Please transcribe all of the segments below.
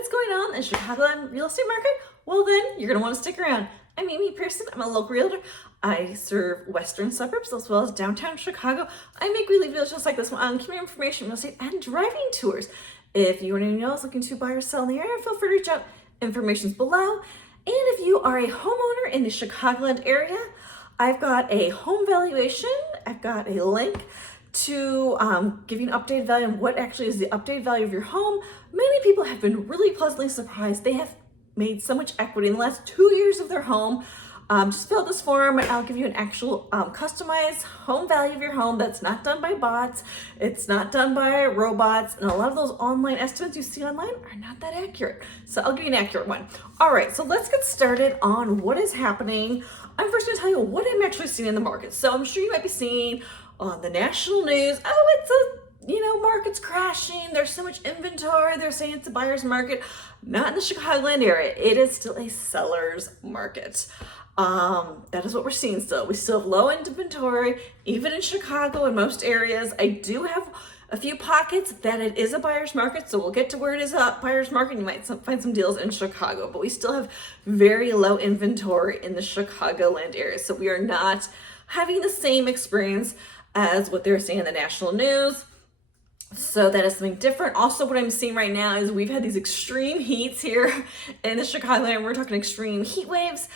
what's going on in the Chicagoland real estate market? Well, then you're going to want to stick around. I'm Amy Pearson. I'm a local realtor. I serve western suburbs as well as downtown Chicago. I make weekly videos just like this one on community information, real estate, and driving tours. If you or anyone else looking to buy or sell in the area, feel free to reach out. Information's below. And if you are a homeowner in the Chicagoland area, I've got a home valuation. I've got a link to give you an updated value on what actually is the updated value of your home. Many people have been really pleasantly surprised. They have made so much equity in the last 2 years of their home. Just fill out this form and I'll give you an actual customized home value of your home that's not done by bots. It's not done by robots. And a lot of those online estimates you see online are not that accurate. So I'll give you an accurate one. All right, so let's get started on what is happening. I'm first gonna tell you what I'm actually seeing in the market. So I'm sure you might be seeing on the national news, oh, it's a market's crashing. There's so much inventory. They're saying it's a buyer's market. Not in the Chicagoland area. It is still a seller's market. That is what we're seeing still. We still have low inventory, even in Chicago and most areas. I do have a few pockets that it is a buyer's market, so we'll get to where it is a buyer's market. You might find some deals in Chicago, but we still have very low inventory in the Chicagoland area. So we are not having the same experience as what they're seeing in the national news. So that is something different. Also, what I'm seeing right now is we've had these extreme heats here in the Chicagoland. We're talking extreme heat waves.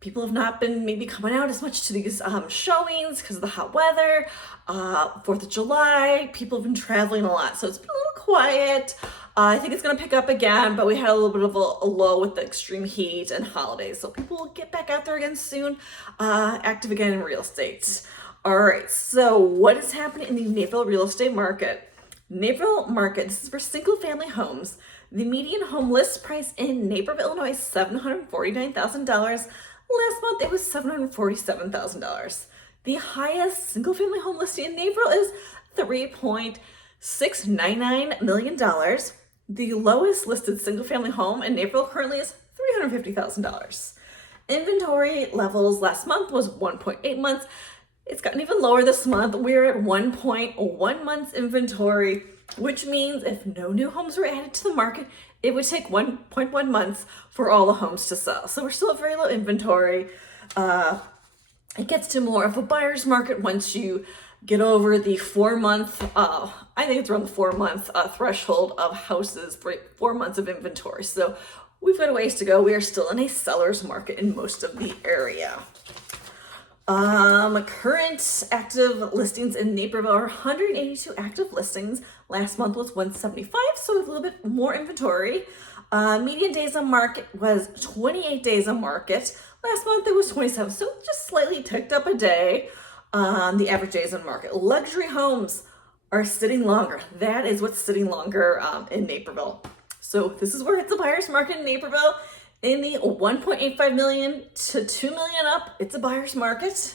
People have not been maybe coming out as much to these showings because of the hot weather. 4th of July, people have been traveling a lot. So it's been a little quiet. I think it's going to pick up again, but we had a little bit of a lull with the extreme heat and holidays. So people will get back out there again soon, active again in real estate. All right, so what is happening in the Naperville real estate market? Naperville market, this is for single family homes. The median home list price in Naperville, Illinois is $749,000. Last month, it was $747,000. The highest single family home listing in Naperville is $3.699 million. The lowest listed single family home in Naperville currently is $350,000. Inventory levels last month was 1.8 months. It's gotten even lower this month. We're at 1.1 months inventory, which means if no new homes were added to the market, it would take 1.1 months for all the homes to sell. So we're still at very low inventory. It gets to more of a buyer's market once you get over the 4 month, I think it's around the 4 month threshold of houses, 4 months of inventory. So we've got a ways to go. We are still in a seller's market in most of the area. Current active listings in Naperville are 182 active listings. Last month was 175, so we have a little bit more inventory. Median days on market was 28 days on market. Last month it was 27, so just slightly ticked up a day on the average days on market. Luxury homes are sitting longer. That is what's sitting longer in Naperville. So this is where it's a buyer's market in Naperville. In the 1.85 million to 2 million up, it's a buyer's market.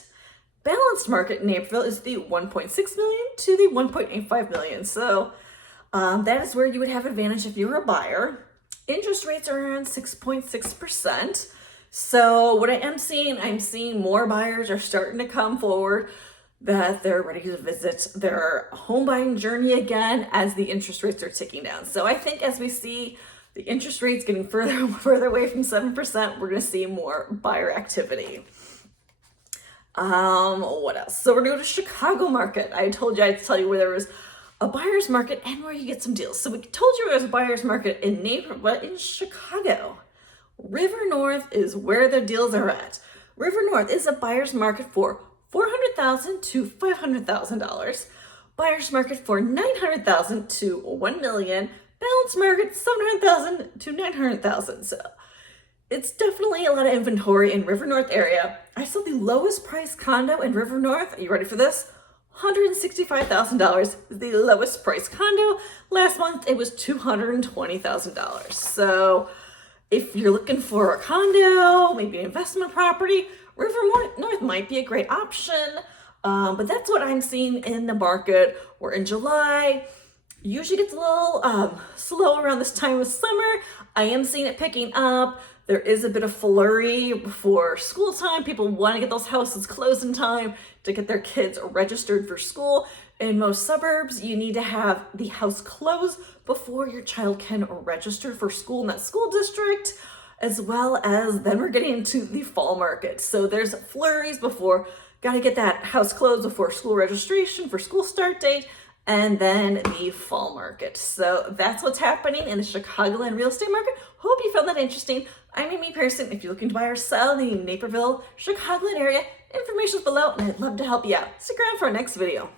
Balanced market in Naperville is the 1.6 million to the 1.85 million. So that is where you would have advantage if you were a buyer. Interest rates are around 6.6%. So what I am seeing, I'm seeing more buyers are starting to come forward that they're ready to visit their home buying journey again as the interest rates are ticking down. So I think as we see the interest rates getting further away from 7%, we're going to see more buyer activity. What else? So we're going to go to Chicago market. I told you I'd tell you where there was a buyer's market and where you get some deals. So we told you there was a buyer's market in Naperville, but in Chicago, River North is where the deals are at. River North is a buyer's market for $400,000 to $500,000. Buyer's market for $900,000 to $1 million. Balanced market, $700,000 to $900,000. So it's definitely a lot of inventory in River North area. I saw the lowest price condo in River North. Are you ready for this? $165,000 is the lowest price condo. Last month, it was $220,000. So if you're looking for a condo, maybe an investment property, River North might be a great option. But that's what I'm seeing in the market. We're in July. Usually gets a little slow around this time of summer. I am seeing it picking up. There is a bit of flurry before school time. People want to get those houses closed in time to get their kids registered for school. In most suburbs, you need to have the house closed before your child can register for school in that school district, as well as then we're getting into the fall market. So there's flurries before, got to get that house closed before school registration for school start date, and then the fall market. So that's what's happening in the Chicagoland real estate market. Hope you found that interesting. I'm Amy Pearson. If you're looking to buy or sell in the Naperville, Chicagoland area, information is below and I'd love to help you out. Stick around for our next video.